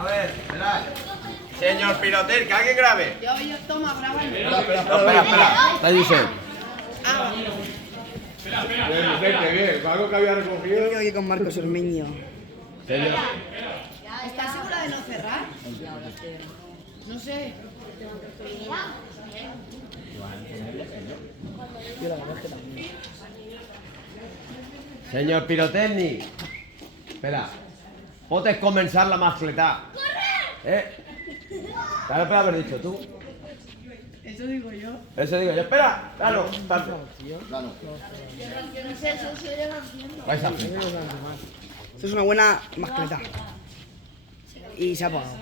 A ver, espera. Señor Pirotel, que alguien grabe. Yo, toma, graba. Espera. Está Josep. Bien, Vicente, bien. Algo que había recogido. Yo aquí con Marcos Ormeño. Señor. ¿Estás segura de no cerrar? No sé. Yo la verdad es que también. Señor Pirotecni. Espera. Potes comenzar la mascletá. Claro, pero haber dicho tú. Eso digo yo. Eso digo yo. Espera. Claro. Tanto. Yo no sé, eso se oye haciendo. Vais a hacer. Esto es una buena mascleta. Y se ha apagado.